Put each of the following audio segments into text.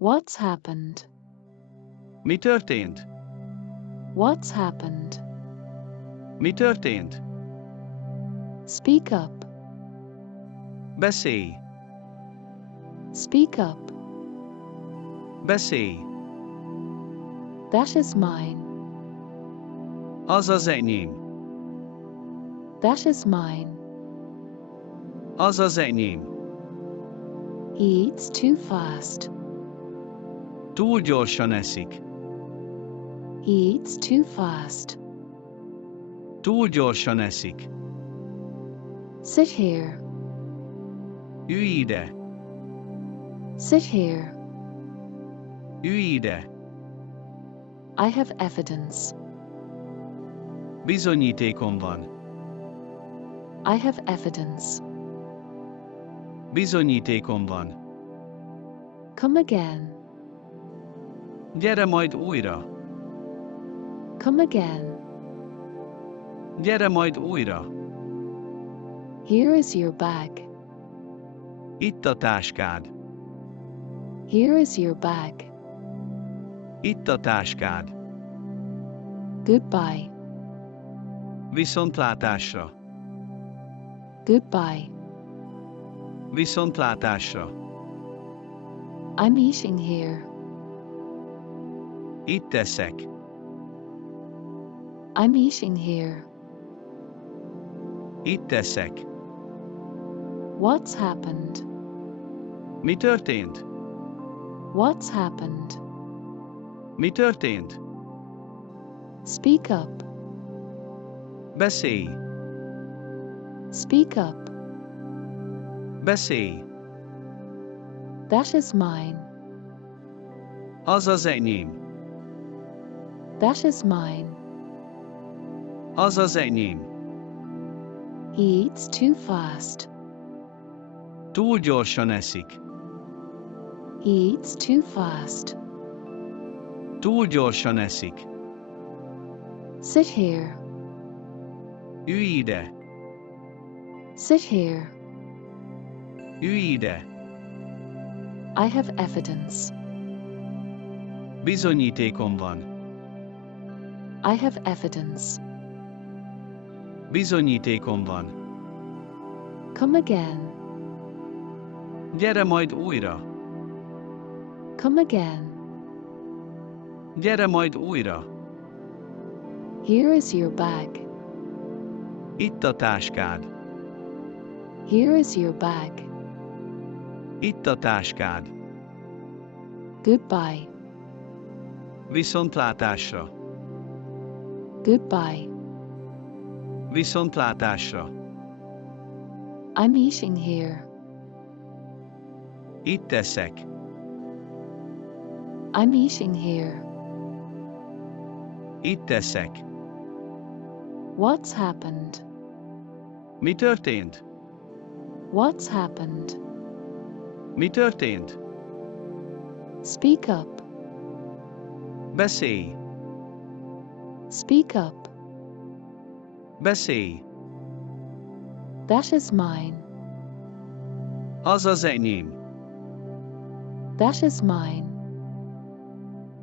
What's happened? Mi történt? What's happened? Mi történt? Speak up. Beszélj! Speak up. Beszélj! That is mine. Az az enyém. That is mine. Az az enyém. He eats too fast. Túl gyorsan eszik. He eats too fast. Túl gyorsan eszik. Sit here. Ülj ide! Sit here. Ülj ide! I have evidence. Bizonyítékom van. I have evidence. Bizonyítékom van. Come again. Gyere majd újra! Come again. Gyere majd újra! Here is your bag. Itt a táskád. Here is your bag. Itt a táskád. Goodbye. Viszontlátásra. Goodbye. Viszontlátásra. I'm eating here. Itt eszek. I'm eating here. Itt eszek. What's happened? Mi történt? What's happened? Mi történt? Speak up. Beszélj! Speak up. Beszélj! That is mine. Az az enyém. That is mine. Az az enyém. He eats too fast. Túl gyorsan eszik. He eats too fast. Túl gyorsan eszik. Sit here. Ülj ide! Sit here. Ülj ide! I have evidence. Bizonyítékom van. I have evidence. Bizonyítékom van. Come again. Gyere majd újra! Come again. Gyere majd újra! Here is your bag. Itt a táskád. Here is your bag. Itt a táskád. Goodbye. Viszontlátásra. Goodbye. Viszontlátásra. I'm eating here. Itt eszek. I'm eating here. Itt eszek. What's happened? Mi történt? What's happened? Mi történt? Speak up. Beszélj! Speak up. Beszélj! That is mine. Az az enyém. That is mine.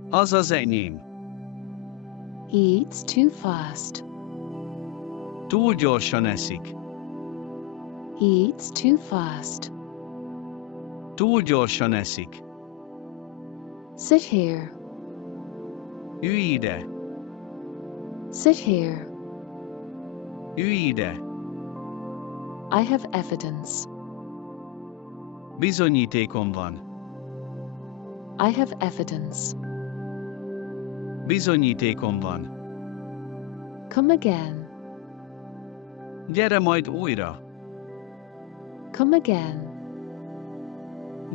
Az az enyém. He eats too fast. Túl gyorsan eszik. He eats too fast. Túl gyorsan eszik. Sit here. Ülj ide! Sit here. Ülj ide! I have evidence. Bizonyítékom van. I have evidence. Bizonyítékom van. Come again. Gyere majd újra! Come again.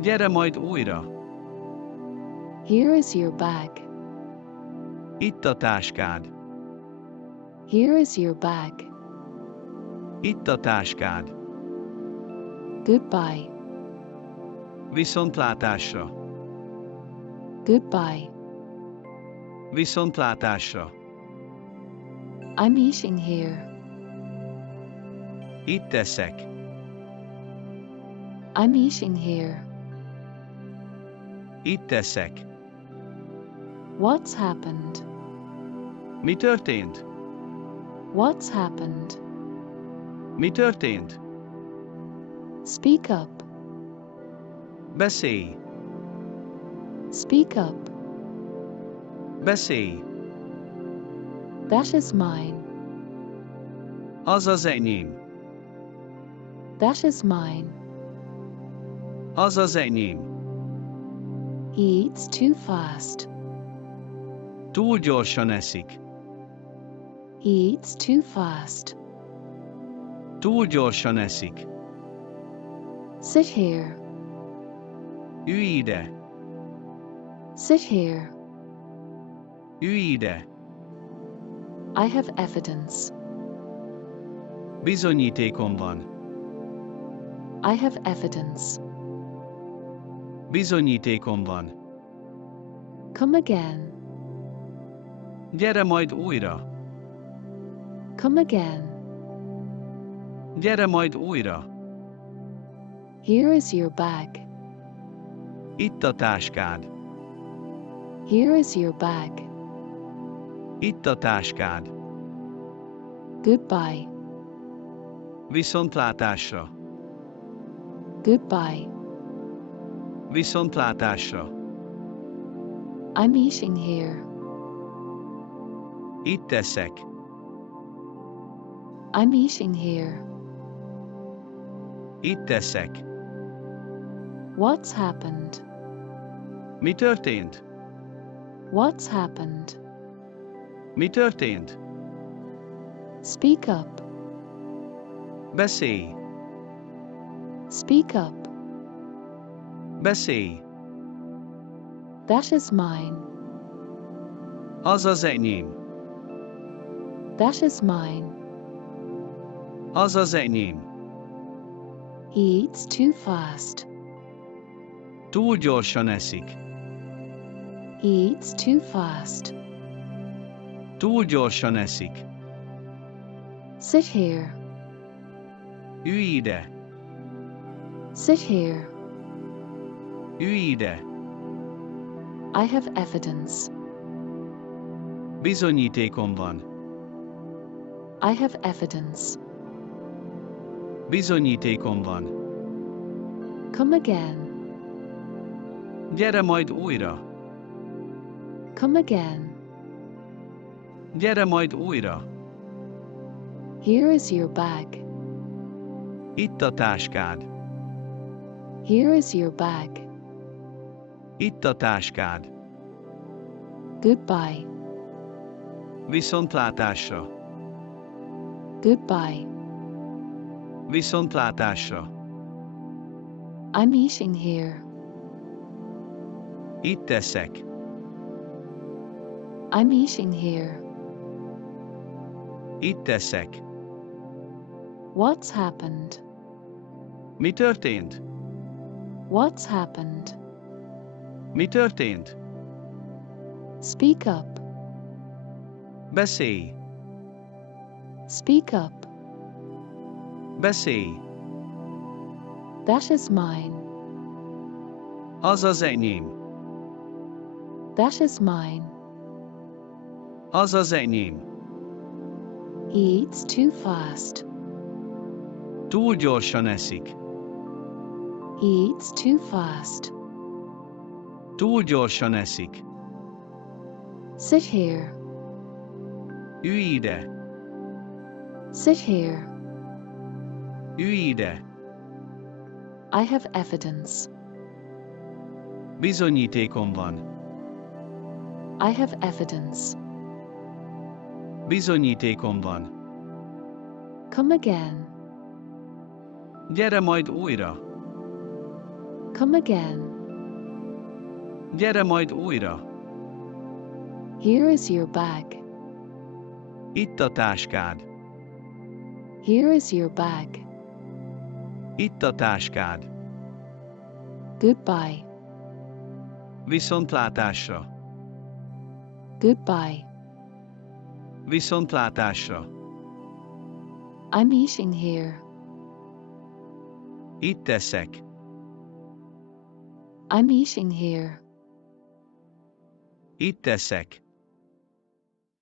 Gyere majd újra! Here is your bag. Itt a táskád. Here is your bag. Itt a táskád. Goodbye. Viszontlátásra. Goodbye. Viszontlátásra. I'm eating here. Itt eszek. I'm eating here. Itt eszek. What's happened? Mi történt? What's happened? Mi történt? Speak up. Beszélj! Speak up. Beszélj! That is mine. Az az enyém. That is mine. Az az enyém. He eats too fast. Túl gyorsan eszik. He eats too fast. Túl gyorsan eszik. Sit here. Ülj ide! Sit here. Ülj ide! I have evidence. Bizonyítékom van. I have evidence. Bizonyítékom van. Come again. Gyere majd újra! Come again. Gyere majd újra! Here is your bag. Itt a táskád. Here is your bag. Itt a táskád. Goodbye. Viszontlátásra. Goodbye. Viszontlátásra. I'm eating here. Itt eszek. I'm eating here. Itt eszek. What's happened? Mi történt? What's happened? Mi történt? Speak up. Beszélj! Speak up. Beszélj! That is mine. Az az enyém. That is mine. Az az enyém. He eats too fast. Túl gyorsan eszik. He eats too fast. Túl gyorsan eszik. Sit here. Ülj ide! Sit here. Ülj ide! I have evidence. Bizonyítékom van. I have evidence. Bizonyítékom van. Come again. Gyere majd újra! Come again. Gyere majd újra! Here is your bag. Itt a táskád. Here is your bag. Itt a táskád. Goodbye. Viszontlátásra. Goodbye. Viszontlátásra. I'm eating here. Itt eszek. I'm eating here. Itt eszek. What's happened? Mi történt? What's happened? Mi történt? Speak up. Beszélj! Speak up. Beszélj! That is mine. Az az enyém. That is mine. Az az enyém. He eats too fast. Túl gyorsan eszik. He eats too fast. Túl gyorsan eszik. Sit here. Ülj ide! Sit here. Ülj ide! I have evidence. Bizonyítékom van. I have evidence. Bizonyítékom van. Come again. Gyere majd újra! Come again. Gyere majd újra! Here is your bag. Itt a táskád. Here is your bag. Itt a táskád. Goodbye. Viszontlátásra. Goodbye. Viszontlátásra. I'm eating here. Itt eszek. I'm eating here. Itt eszek.